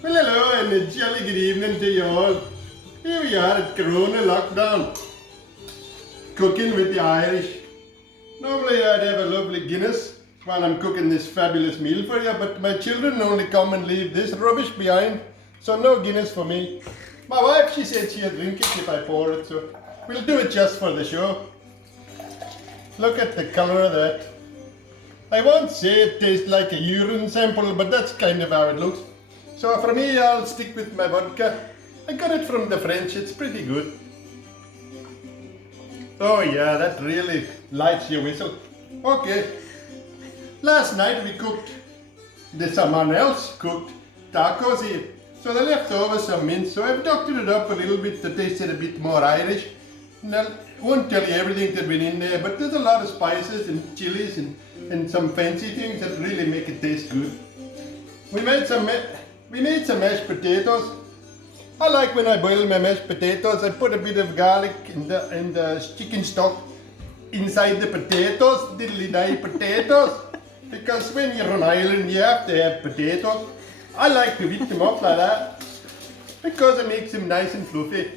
Well, hello and a jolly good evening to you all. Here we are at Corona lockdown, cooking with the Irish. Normally I'd have a lovely Guinness while I'm cooking this fabulous meal for you, but my children only come and leave this rubbish behind, so no Guinness for me. My wife, she said she'd drink it if I pour it, so we'll do it just for the show. Look at the colour of that. I won't say it tastes like a urine sample, but that's kind of how it looks. So for me, I'll stick with my vodka. I got it from the French, it's pretty good. Oh yeah, that really lights your whistle. Okay, last night we cooked, someone else cooked tacos here. So they left over some mince, so I've doctored it up a little bit to taste it a bit more Irish. And I won't tell you everything that went in there, but there's a lot of spices and chilies and some fancy things that really make it taste good. We made some mashed potatoes. I like when I boil my mashed potatoes, I put a bit of garlic in the chicken stock inside the potatoes, diddly-day potatoes. Because when you're on island, you have to have potatoes. I like to whip them up like that because it makes them nice and fluffy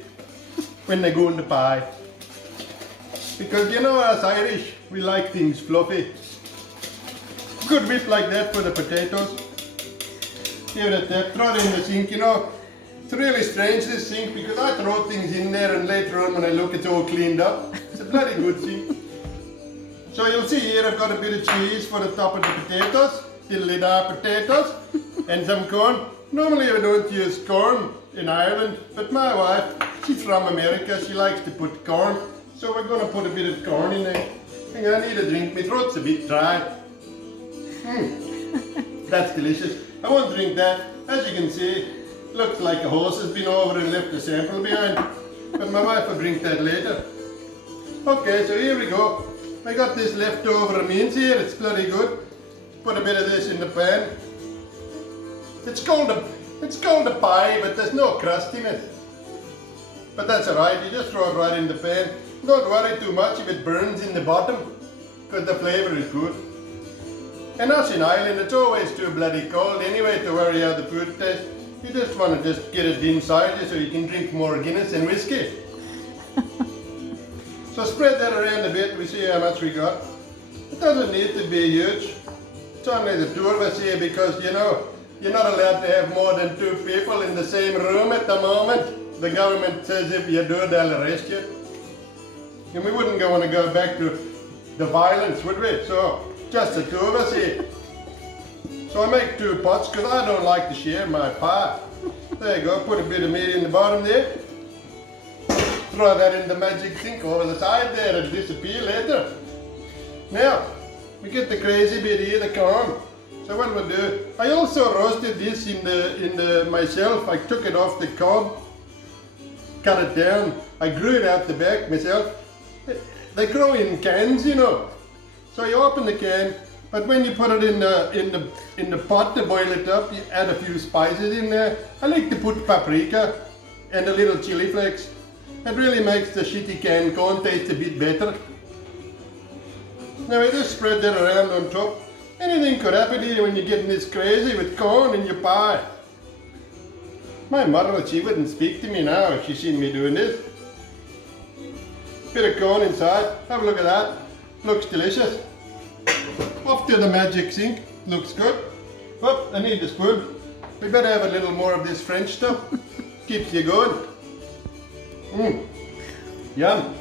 when they go in the pie. Because you know, us Irish, we like things fluffy. Good whip like that for the potatoes. Give it that, throw it in the sink, you know. It's really strange, this sink, because I throw things in there and later on when I look it's all cleaned up. It's a bloody good sink. So you'll see here I've got a bit of cheese for the top of the potatoes, diddly-da potatoes, and some corn. Normally I don't use corn in Ireland, but my wife, she's from America, she likes to put corn. So we're going to put a bit of corn in there. Hang on, I need a drink, my throat's a bit dry. That's delicious. I won't drink that. As you can see, looks like a horse has been over and left a sample behind. But my wife will drink that later. Okay, so here we go. I got this leftover mince here, it's bloody good. Put a bit of this in the pan. It's called a pie, but there's no crust in it. But that's alright, you just throw it right in the pan. Don't worry too much if it burns in the bottom, because the flavour is good. And us in Ireland, it's always too bloody cold anyway to worry how the food tastes. You just want to just get it inside you so you can drink more Guinness and whiskey. So spread that around a bit, we see how much we got. It doesn't need to be huge. It's only the two of us here because, you know, you're not allowed to have more than 2 people in the same room at the moment. The government says if you do, they'll arrest you. And we wouldn't want to go back to the violence, would we? So, just the 2 of us here. So I make 2 pots because I don't like to share my pie. There you go, put a bit of meat in the bottom there. Throw that in the magic sink over the side there, it'll disappear later. Now, we get the crazy bit here, the corn. So what we'll do, I also roasted this in the myself. I took it off the cob, cut it down. I grew it out the back myself. They grow in cans, you know. So you open the can, but when you put it in the pot to boil it up, you add a few spices in there. I like to put paprika and a little chili flakes. It really makes the shitty canned corn taste a bit better. Now we just spread that around on top. Anything could happen here when you're getting this crazy with corn in your pie. My mother, she wouldn't speak to me now if she seen me doing this. Bit of corn inside, have a look at that. Looks delicious. Off to the magic sink, looks good. Oh, I need the spoon. We better have a little more of this French stuff. Keeps you going. Yum.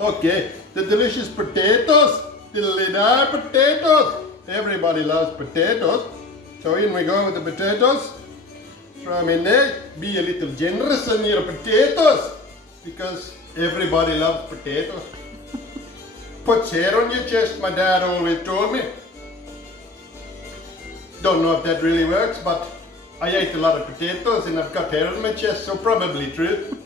Okay, the delicious potatoes. Diddly-da potatoes. Everybody loves potatoes. So in we go with the potatoes. Throw them in there. Be a little generous on your potatoes. Because everybody loves potatoes. Puts hair on your chest, my dad always told me. Don't know if that really works, but I ate a lot of potatoes and I've got hair on my chest, so probably true.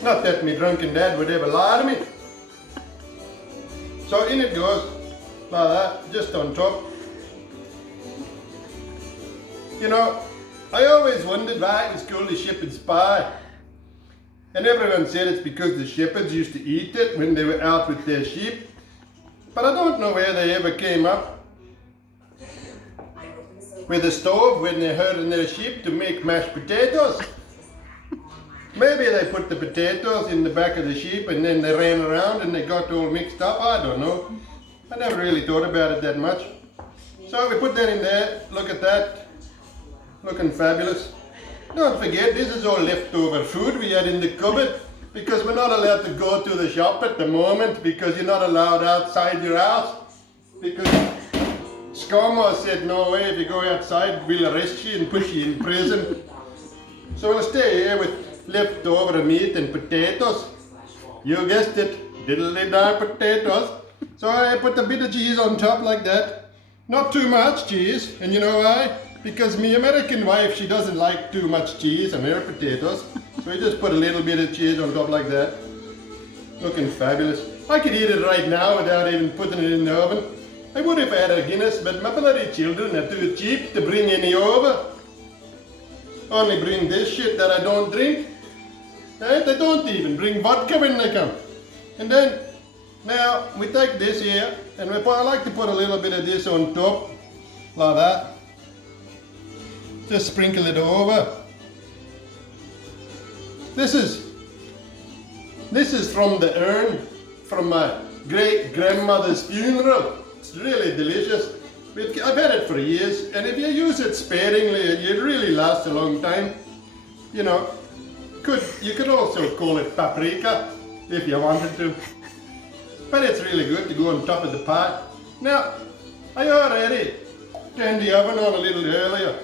Not that me drunken dad would ever lie to me. So in it goes, like that, just on top. You know, I always wondered why it was called a shepherd's pie. And everyone said it's because the shepherds used to eat it when they were out with their sheep. But I don't know where they ever came up. with a stove when they're herding their sheep to make mashed potatoes. Maybe they put the potatoes in the back of the sheep and then they ran around and they got all mixed up. I don't know. I never really thought about it that much. So we put that in there. Look at that. Looking fabulous. Don't forget, this is all leftover food we had in the cupboard because we're not allowed to go to the shop at the moment because you're not allowed outside your house because ScoMo said no way, if you go outside we'll arrest you and push you in prison. So we'll stay here with leftover meat and potatoes. You guessed it, diddly-da potatoes. So I put a bit of cheese on top like that. Not too much cheese, and you know why? Because my American wife, she doesn't like too much cheese on her potatoes. So I just put a little bit of cheese on top like that. Looking fabulous. I could eat it right now without even putting it in the oven. I would if I had a Guinness, but my bloody children are too cheap to bring any over. Only bring this shit that I don't drink. Right? They don't even bring vodka when they come. And then, now we take this here, and I like to put a little bit of this on top, like that. Just sprinkle it over. This is from the urn from my great grandmother's funeral. It's really delicious. I've had it for years, and if you use it sparingly, it really lasts a long time. You know, you could also call it paprika if you wanted to. But it's really good to go on top of the pie. Now, I already turned the oven on a little earlier,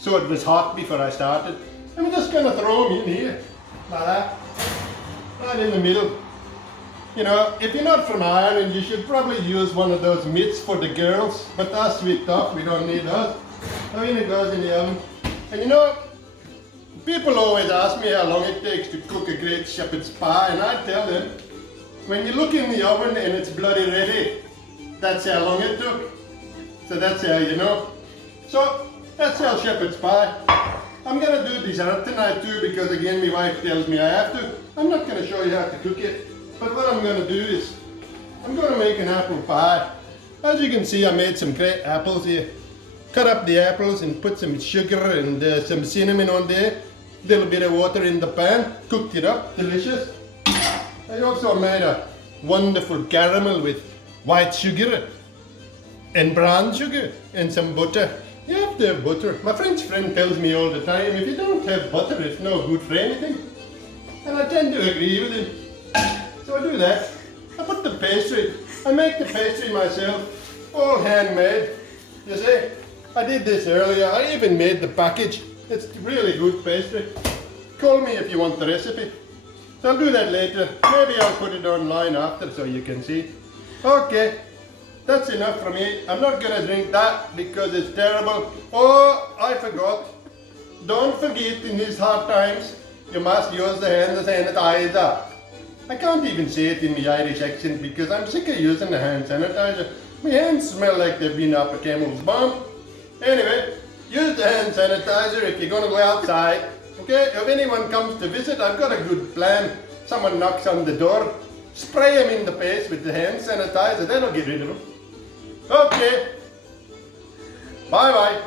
so it was hot before I started. I'm just going to throw them in here, like that, right in the middle. You know, if you're not from Ireland, you should probably use one of those mitts for the girls, but us we tough, we don't need those. So in it goes in the oven. And you know, people always ask me how long it takes to cook a great shepherd's pie, and I tell them, when you look in the oven and it's bloody ready, that's how long it took. So that's how you know. So that's how shepherd's pie. I'm going to do dessert tonight too because again my wife tells me I have to. I'm not going to show you how to cook it. But what I'm going to do is, I'm going to make an apple pie. As you can see, I made some great apples here. Cut up the apples and put some sugar and some cinnamon on there. Little bit of water in the pan. Cooked it up, delicious. I also made a wonderful caramel with white sugar and brown sugar and some butter. You have to have butter. My French friend tells me all the time, if you don't have butter, it's no good for anything. And I tend to agree with him. So I do that. I put the pastry. I make the pastry myself, all handmade. You see, I did this earlier. I even made the package. It's really good pastry. Call me if you want the recipe. So I'll do that later. Maybe I'll put it online after so you can see. Okay, that's enough for me. I'm not gonna drink that because it's terrible. Oh, I forgot. Don't forget in these hard times, you must use the hand sanitizer. I can't even say it in the Irish accent because I'm sick of using the hand sanitizer. My hands smell like they've been up a camel's bum. Anyway, use the hand sanitizer if you're gonna go outside. Okay, if anyone comes to visit, I've got a good plan. Someone knocks on the door, spray them in the face with the hand sanitizer, that'll get rid of them. Okay, bye bye.